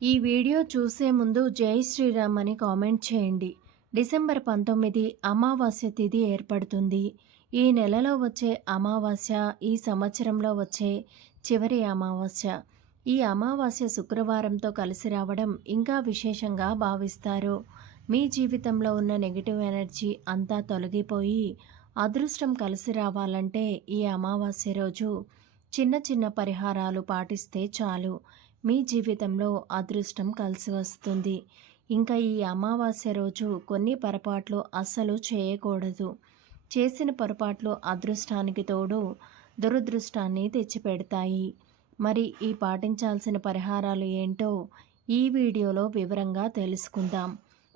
ఈ వీడియో చూసే ముందు జై శ్రీరామ్ అని కామెంట్ చేయండి. డిసెంబర్ పంతొమ్మిది అమావాస్య తిథి ఏర్పడుతుంది. ఈ నెలలో వచ్చే అమావాస్య ఈ సంవత్సరంలో వచ్చే చివరి అమావాస్య. ఈ అమావాస్య శుక్రవారంతో కలిసి రావడం ఇంకా విశేషంగా భావిస్తారు. మీ జీవితంలో ఉన్న నెగిటివ్ ఎనర్జీ అంతా తొలగిపోయి అదృష్టం కలిసి రావాలంటే ఈ అమావాస్య రోజు చిన్న చిన్న పరిహారాలు పాటిస్తే చాలు. మీ జీవితంలో అదృష్టం కలిసి వస్తుంది. ఇంకా ఈ అమావాస్య రోజు కొన్ని పొరపాట్లు అస్సలు చేయకూడదు. చేసిన పొరపాట్లు అదృష్టానికి తోడు దురదృష్టాన్ని తెచ్చిపెడతాయి. మరి ఈ పాటించాల్సిన పరిహారాలు ఏంటో ఈ వీడియోలో వివరంగా తెలుసుకుందాం.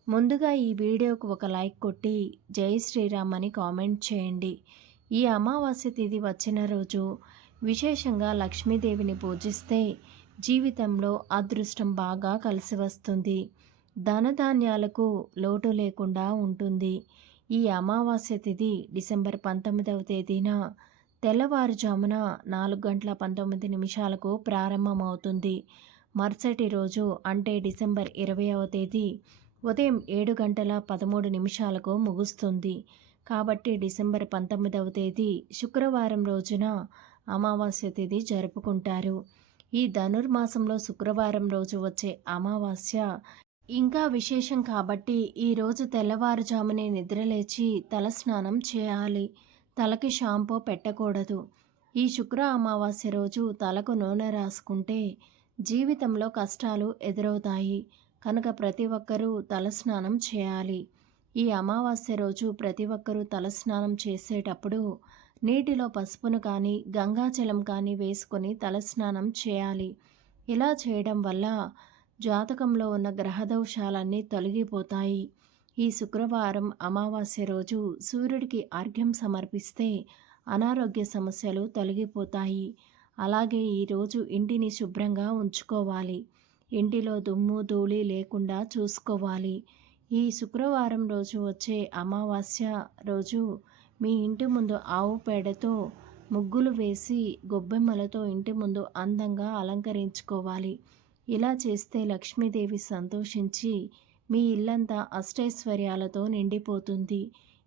ముందుగా ఈ వీడియోకు ఒక లైక్ కొట్టి జై శ్రీరామ్ అని కామెంట్ చేయండి. ఈ అమావాస్య తిథి వచ్చిన రోజు విశేషంగా లక్ష్మీదేవిని పూజిస్తే జీవితంలో అదృష్టం బాగా కలిసి వస్తుంది. ధనధాన్యాలకు లోటు లేకుండా ఉంటుంది. ఈ అమావాస్య తిథి డిసెంబర్ పంతొమ్మిదవ తేదీన తెల్లవారుజామున నాలుగు గంటల పంతొమ్మిది నిమిషాలకు ప్రారంభమవుతుంది. మరుసటి రోజు అంటే డిసెంబర్ ఇరవైవ తేదీ ఉదయం ఏడు గంటల పదమూడు నిమిషాలకు ముగుస్తుంది. కాబట్టి డిసెంబర్ పంతొమ్మిదవ తేదీ శుక్రవారం రోజున అమావాస్య తిథి జరుపుకుంటారు. ఈ ధనుర్మాసంలో శుక్రవారం రోజు వచ్చే అమావాస్య ఇంకా విశేషం కాబట్టి ఈరోజు తెల్లవారుజామునే నిద్రలేచి తలస్నానం చేయాలి. తలకి షాంపూ పెట్టకూడదు. ఈ శుక్ర అమావాస్య రోజు తలకు నూనె రాసుకుంటే జీవితంలో కష్టాలు ఎదురవుతాయి. కనుక ప్రతి ఒక్కరూ తలస్నానం చేయాలి. ఈ అమావాస్య రోజు ప్రతి ఒక్కరూ తలస్నానం చేసేటప్పుడు నీటిలో పసుపును కానీ గంగాజలం కానీ వేసుకొని తలస్నానం చేయాలి. ఇలా చేయడం వల్ల జాతకంలో ఉన్న గ్రహదోషాలన్నీ తొలగిపోతాయి. ఈ శుక్రవారం అమావాస్య రోజు సూర్యుడికి అర్ఘ్యం సమర్పిస్తే అనారోగ్య సమస్యలు తొలగిపోతాయి. అలాగే ఈరోజు ఇంటిని శుభ్రంగా ఉంచుకోవాలి. ఇంటిలో దుమ్ము ధూళి లేకుండా చూసుకోవాలి. ఈ శుక్రవారం రోజు వచ్చే అమావాస్య రోజు మీ ఇంటి ముందు ఆవు పేడతో ముగ్గులు వేసి గొబ్బెమ్మలతో ఇంటి ముందు అందంగా అలంకరించుకోవాలి. ఇలా చేస్తే లక్ష్మీదేవి సంతోషించి మీ ఇల్లంతా అష్టైశ్వర్యాలతో నిండిపోతుంది.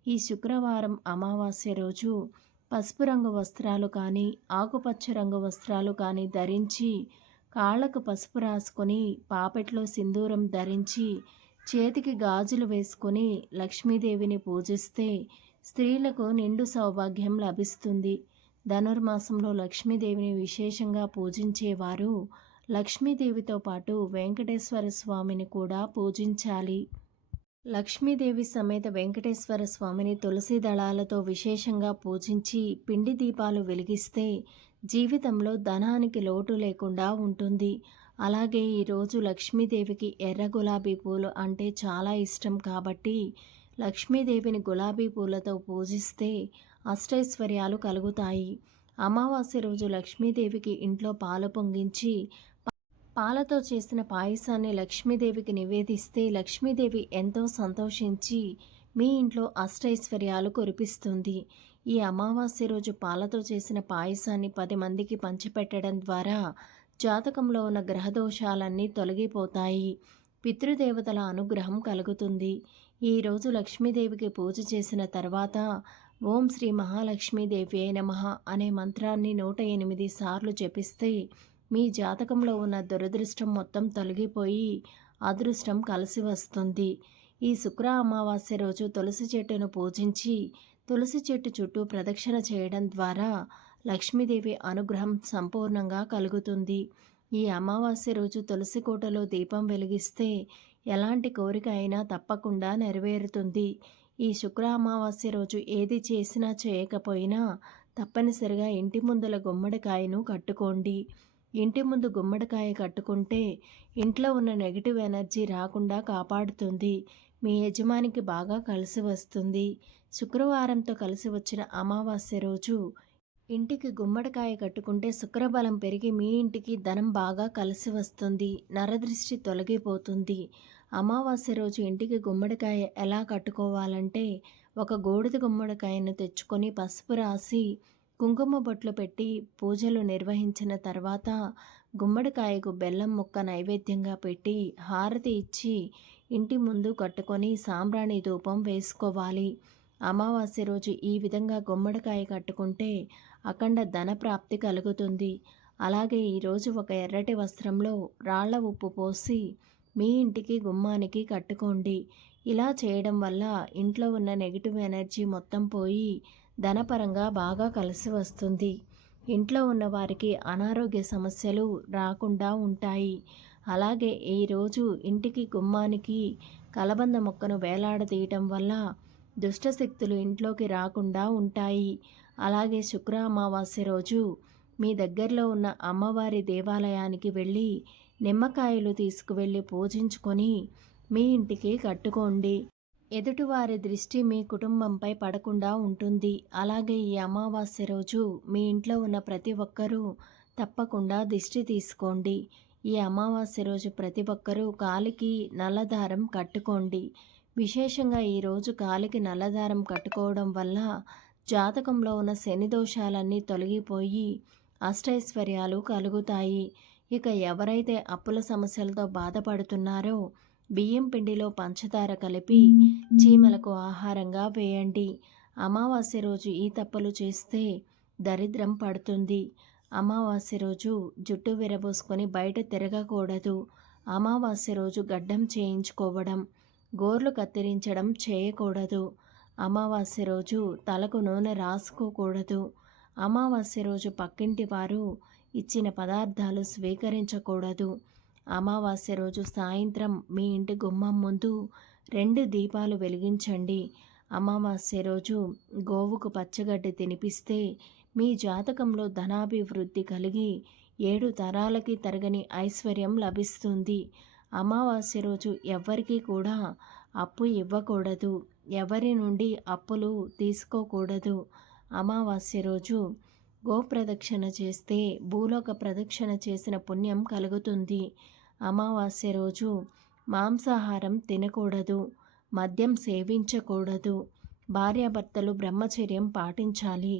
ఈ శుక్రవారం అమావాస్య రోజు పసుపు రంగు వస్త్రాలు కానీ ఆకుపచ్చ రంగు వస్త్రాలు కానీ ధరించి కాళ్ళకు పసుపు రాసుకొని పాపెట్లో సింధూరం ధరించి చేతికి గాజులు వేసుకొని లక్ష్మీదేవిని పూజిస్తే స్త్రీలకు నిండు సౌభాగ్యం లభిస్తుంది. ధనుర్మాసంలో లక్ష్మీదేవిని విశేషంగా పూజించేవారు లక్ష్మీదేవితో పాటు వెంకటేశ్వర స్వామిని కూడా పూజించాలి. లక్ష్మీదేవి సమేత వెంకటేశ్వర స్వామిని తులసి దళాలతో విశేషంగా పూజించి పిండి దీపాలు వెలిగిస్తే జీవితంలో ధనానికి లోటు లేకుండా ఉంటుంది. అలాగే ఈరోజు లక్ష్మీదేవికి ఎర్ర గులాబీ పూలు అంటే చాలా ఇష్టం కాబట్టి లక్ష్మీదేవిని గులాబీ పూలతో పూజిస్తే అష్టైశ్వర్యాలు కలుగుతాయి. అమావాస్య రోజు లక్ష్మీదేవికి ఇంట్లో పాలు పొంగించి పాలతో చేసిన పాయసాన్ని లక్ష్మీదేవికి నివేదిస్తే లక్ష్మీదేవి ఎంతో సంతోషించి మీ ఇంట్లో అష్టైశ్వర్యాలు కురిపిస్తుంది. ఈ అమావాస్య రోజు పాలతో చేసిన పాయసాన్ని పది మందికి పంచిపెట్టడం ద్వారా జాతకంలో ఉన్న గ్రహదోషాలన్నీ తొలగిపోతాయి. పితృదేవతల అనుగ్రహం కలుగుతుంది. ఈరోజు లక్ష్మీదేవికి పూజ చేసిన తర్వాత ఓం శ్రీ మహాలక్ష్మీదేవి నమ అనే మంత్రాన్ని నూట ఎనిమిది సార్లు జపిస్తే మీ జాతకంలో ఉన్న దురదృష్టం మొత్తం తొలగిపోయి అదృష్టం కలిసి వస్తుంది. ఈ శుక్ర అమావాస్య రోజు తులసి చెట్టును పూజించి తులసి చెట్టు చుట్టూ ప్రదక్షిణ చేయడం ద్వారా లక్ష్మీదేవి అనుగ్రహం సంపూర్ణంగా కలుగుతుంది. ఈ అమావాస్య రోజు తులసి కోటలో దీపం వెలిగిస్తే ఎలాంటి కోరిక అయినా తప్పకుండా నెరవేరుతుంది. ఈ శుక్ర అమావాస్య రోజు ఏది చేసినా చేయకపోయినా తప్పనిసరిగా ఇంటి ముందుల గుమ్మడికాయను కట్టుకోండి. ఇంటి ముందు గుమ్మడికాయ కట్టుకుంటే ఇంట్లో ఉన్న నెగిటివ్ ఎనర్జీ రాకుండా కాపాడుతుంది. మీ యజమానికి బాగా కలిసి వస్తుంది. శుక్రవారంతో కలిసి వచ్చిన అమావాస్య రోజు ఇంటికి గుమ్మడికాయ కట్టుకుంటే శుక్రబలం పెరిగి మీ ఇంటికి ధనం బాగా కలిసి వస్తుంది. నరదృష్టి తొలగిపోతుంది. అమావాస్య రోజు ఇంటికి గుమ్మడికాయ ఎలా కట్టుకోవాలంటే ఒక గోడిద గుమ్మడికాయను తెచ్చుకొని పసుపు రాసి కుంకుమ బొట్లు పెట్టి పూజలు నిర్వహించిన తర్వాత గుమ్మడికాయకు బెల్లం ముక్క నైవేద్యంగా పెట్టి హారతి ఇచ్చి ఇంటి ముందు కట్టుకొని సాంబ్రాణి ధూపం వేసుకోవాలి. అమావాస్య రోజు ఈ విధంగా గుమ్మడికాయ కట్టుకుంటే అఖండ ధన ప్రాప్తి కలుగుతుంది. అలాగే ఈరోజు ఒక ఎర్రటి వస్త్రంలో రాళ్ళ ఉప్పు పోసి మీ ఇంటికి గుమ్మానికి కట్టుకోండి. ఇలా చేయడం వల్ల ఇంట్లో ఉన్న నెగిటివ్ ఎనర్జీ మొత్తం పోయి ధనపరంగా బాగా కలిసి వస్తుంది. ఇంట్లో ఉన్న వారికి అనారోగ్య సమస్యలు రాకుండా ఉంటాయి. అలాగే ఈరోజు ఇంటికి గుమ్మానికి కలబంద మొక్కను వేలాడదీయటం వల్ల దుష్టశక్తులు ఇంట్లోకి రాకుండా ఉంటాయి. అలాగే శుక్ర అమావాస్య రోజు మీ దగ్గరలో ఉన్న అమ్మవారి దేవాలయానికి వెళ్ళి నిమ్మకాయలు తీసుకువెళ్ళి పూజించుకొని మీ ఇంటికి కట్టుకోండి. ఎదుటివారి దృష్టి మీ కుటుంబంపై పడకుండా ఉంటుంది. అలాగే ఈ అమావాస్య రోజు మీ ఇంట్లో ఉన్న ప్రతి ఒక్కరూ తప్పకుండా దిష్టి తీసుకోండి. ఈ అమావాస్య రోజు ప్రతి ఒక్కరూ కాలికి నల్లదారం కట్టుకోండి. విశేషంగా ఈరోజు కాలికి నల్లదారం కట్టుకోవడం వల్ల జాతకంలో ఉన్న శని దోషాలన్నీ తొలగిపోయి అష్టైశ్వర్యాలు కలుగుతాయి. ఇక ఎవరైతే అప్పుల సమస్యలతో బాధపడుతున్నారో బియ్యం పిండిలో పంచదార కలిపి చీమలకు ఆహారంగా వేయండి. అమావాస్య రోజు ఈ తప్పులు చేస్తే దరిద్రం పడుతుంది. అమావాస్య రోజు జుట్టు విరబోసుకొని బయట తిరగకూడదు. అమావాస్య రోజు గడ్డం చేయించుకోవడం గోర్లు కత్తిరించడం చేయకూడదు. అమావాస్య రోజు తలకు నూనె రాసుకోకూడదు. అమావాస్య రోజు పక్కింటి వారు ఇచ్చిన పదార్థాలు స్వీకరించకూడదు. అమావాస్య రోజు సాయంత్రం మీ ఇంటి గుమ్మం ముందు రెండు దీపాలు వెలిగించండి. అమావాస్య రోజు గోవుకు పచ్చగడ్డి తినిపిస్తే మీ జాతకంలో ధనాభివృద్ధి కలిగి ఏడు తరాలకి తరగని ఐశ్వర్యం లభిస్తుంది. అమావాస్య రోజు ఎవ్వరికీ కూడా అప్పు ఇవ్వకూడదు. ఎవరి నుండి అప్పులు తీసుకోకూడదు. అమావాస్య రోజు గోప్రదక్షిణ చేస్తే భూలోక ప్రదక్షిణ చేసిన పుణ్యం కలుగుతుంది. అమావాస్య రోజు మాంసాహారం తినకూడదు. మద్యం సేవించకూడదు. భార్యాభర్తలు బ్రహ్మచర్యం పాటించాలి.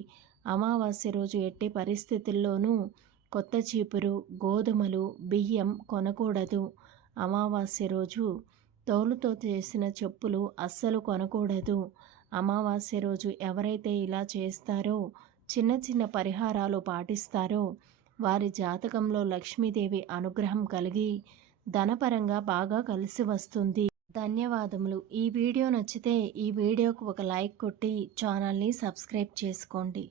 అమావాస్య రోజు ఎట్టి పరిస్థితుల్లోనూ కొత్త చీపురు గోధుమలు బియ్యం కొనకూడదు. అమావాస్య రోజు తోలుతో చేసిన చెప్పులు అస్సలు కొనకూడదు. అమావాస్య రోజు ఎవరైతే ఇలా చేస్తారో చిన్న చిన్న పరిహారాలు పాటిస్తారో వారి జాతకంలో లక్ష్మీదేవి అనుగ్రహం కలిగి ధనపరంగా బాగా కలిసి వస్తుంది. ధన్యవాదములు. ఈ వీడియో నచ్చితే ఈ వీడియోకు ఒక లైక్ కొట్టి ఛానల్ని సబ్స్క్రైబ్ చేసుకోండి.